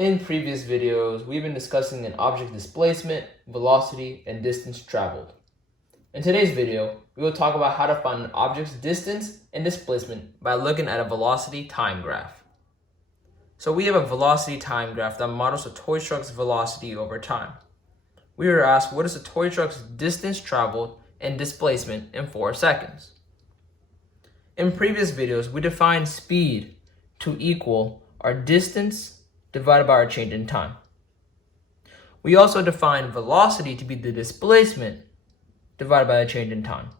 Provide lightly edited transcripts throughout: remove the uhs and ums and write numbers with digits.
In previous videos, we've been discussing an object's displacement, velocity, and distance traveled. In today's video, we will talk about how to find an object's distance and displacement by looking at a velocity time graph. So we have a velocity time graph that models a toy truck's velocity over time. We are asked what is a toy truck's distance traveled and displacement in 4 seconds. In previous videos, we defined speed to equal our distance divided by our change in time. We also defined velocity to be the displacement divided by the change in time.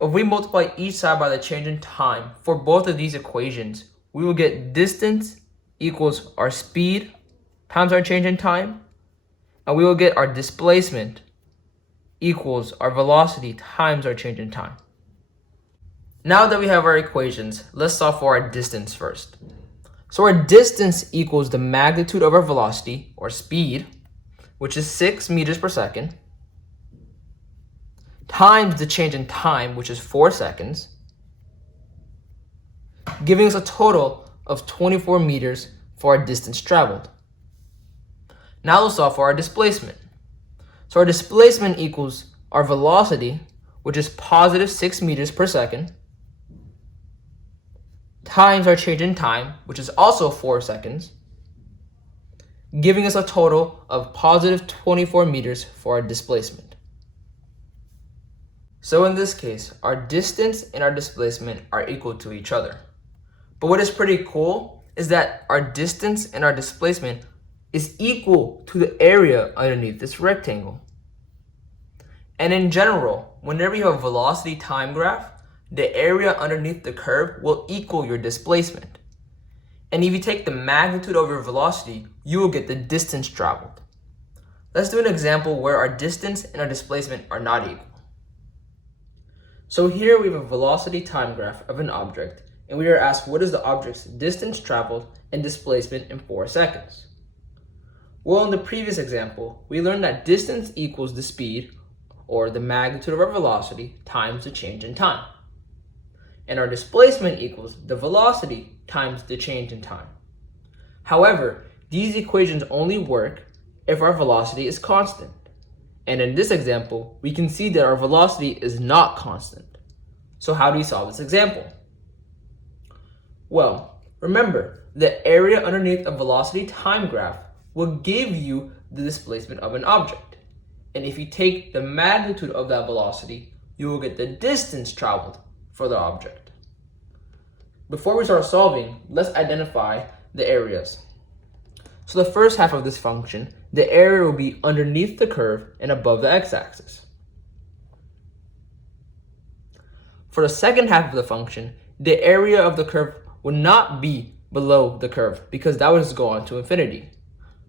If we multiply each side by the change in time for both of these equations, we will get distance equals our speed times our change in time, and we will get our displacement equals our velocity times our change in time. Now that we have our equations, let's solve for our distance first. So our distance equals the magnitude of our velocity, or speed, which is 6 meters per second, times the change in time, which is 4 seconds, giving us a total of 24 meters for our distance traveled. Now let's solve for our displacement. So our displacement equals our velocity, which is positive 6 meters per second, times our change in time, which is also 4 seconds, giving us a total of positive 24 meters for our displacement. So in this case, our distance and our displacement are equal to each other. But what is pretty cool is that our distance and our displacement is equal to the area underneath this rectangle. And in general, whenever you have a velocity time graph, the area underneath the curve will equal your displacement. And if you take the magnitude of your velocity, you will get the distance traveled. Let's do an example where our distance and our displacement are not equal. So here we have a velocity time graph of an object, and we are asked what is the object's distance traveled and displacement in 4 seconds. Well, in the previous example, we learned that distance equals the speed, or the magnitude of our velocity, times the change in time. And our displacement equals the velocity times the change in time. However, these equations only work if our velocity is constant. And in this example, we can see that our velocity is not constant. So how do we solve this example? Well, remember, the area underneath a velocity time graph will give you the displacement of an object. And if you take the magnitude of that velocity, you will get the distance traveled for the object. Before we start solving, let's identify the areas. So the first half of this function, the area will be underneath the curve and above the x-axis. For the second half of the function, the area of the curve will not be below the curve because that would just go on to infinity.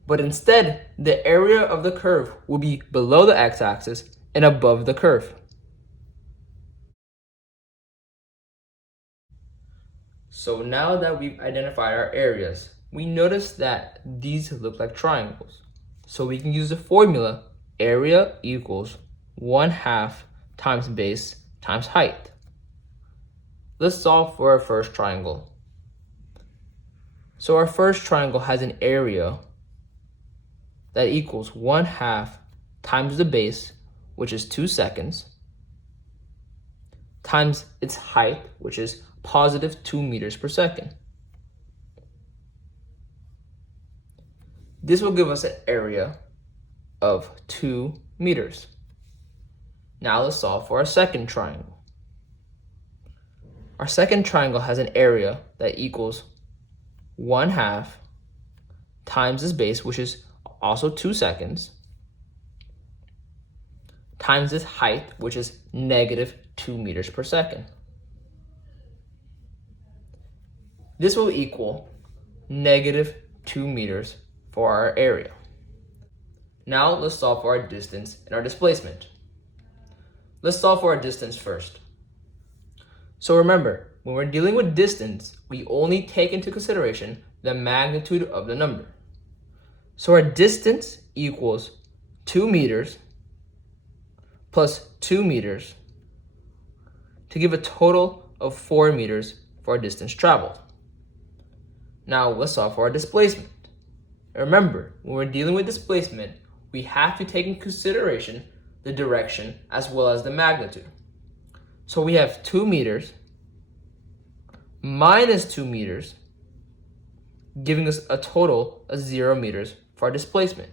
But instead, the area of the curve will be below the x-axis and above the curve. So now that we've identified our areas, we notice that these look like triangles. So we can use the formula area equals 1/2 times base times height. Let's solve for our first triangle. So our first triangle has an area that equals 1/2 times the base, which is 2 seconds, times its height, which is positive 2 meters per second. This will give us an area of 2 meters. Now let's solve for our second triangle. Our second triangle has an area that equals 1/2 times this base, which is also 2 seconds, times this height, which is negative 2 meters per second. This will equal negative 2 meters for our area. Now let's solve for our distance and our displacement. Let's solve for our distance first. So remember, when we're dealing with distance, we only take into consideration the magnitude of the number. So our distance equals 2 meters plus 2 meters to give a total of 4 meters for our distance traveled. Now let's solve for our displacement. Remember, when we're dealing with displacement, we have to take into consideration the direction as well as the magnitude. So we have 2 meters minus 2 meters, giving us a total of 0 meters for our displacement.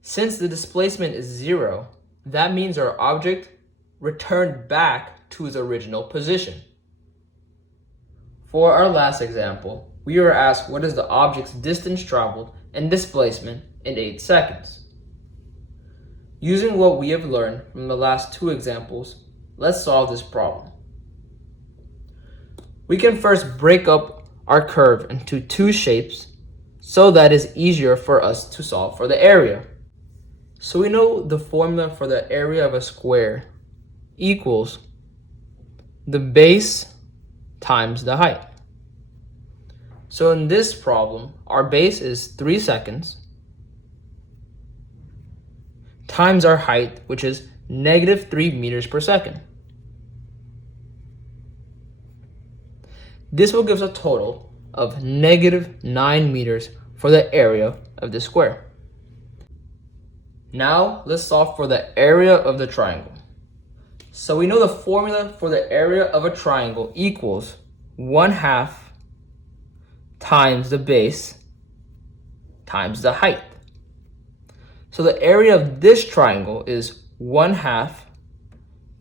Since the displacement is 0, that means our object returned back to its original position. For our last example, we were asked what is the object's distance traveled and displacement in 8 seconds. Using what we have learned from the last 2 examples, let's solve this problem. We can first break up our curve into 2 shapes so that it's easier for us to solve for the area. So we know the formula for the area of a square equals the base times the height. So in this problem, our base is 3 seconds times our height, which is -3 meters per second. This will give us a total of -9 meters for the area of the square. Now let's solve for the area of the triangle. So we know the formula for the area of a triangle equals 1/2 times the base times the height. So the area of this triangle is 1/2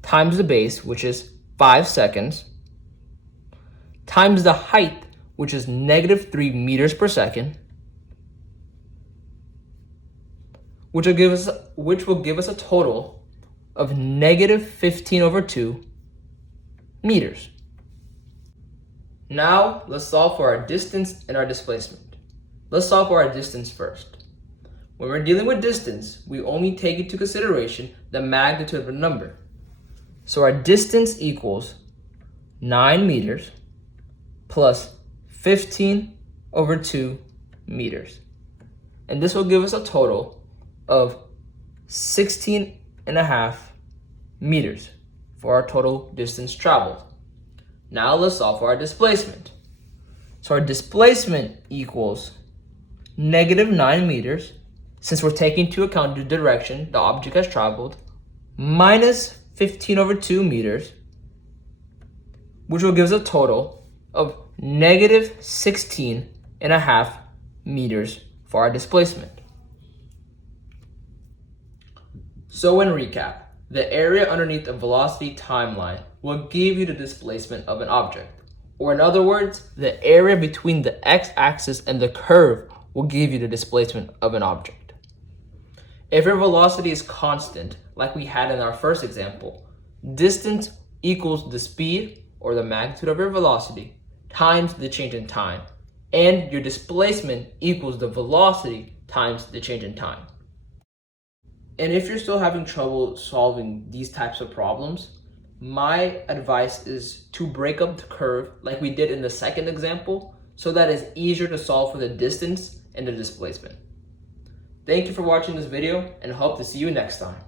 times the base, which is 5 seconds, times the height, which is -3 meters per second, which will give us a total of -15/2 meters. Now let's solve for our distance and our displacement. Let's solve for our distance first. When we're dealing with distance, we only take into consideration the magnitude of a number. So our distance equals 9 meters plus 15/2 meters. And this will give us a total of 16.5 meters for our total distance traveled. Now let's solve for our displacement. So our displacement equals -9 meters, since we're taking into account the direction the object has traveled, minus 15/2 meters, which will give us a total of -16.5 meters for our displacement. So in recap, the area underneath the velocity timeline will give you the displacement of an object. Or in other words, the area between the x-axis and the curve will give you the displacement of an object. If your velocity is constant, like we had in our first example, distance equals the speed or the magnitude of your velocity times the change in time, and your displacement equals the velocity times the change in time. And if you're still having trouble solving these types of problems, my advice is to break up the curve like we did in the second example so that it's easier to solve for the distance and the displacement. Thank you for watching this video and hope to see you next time.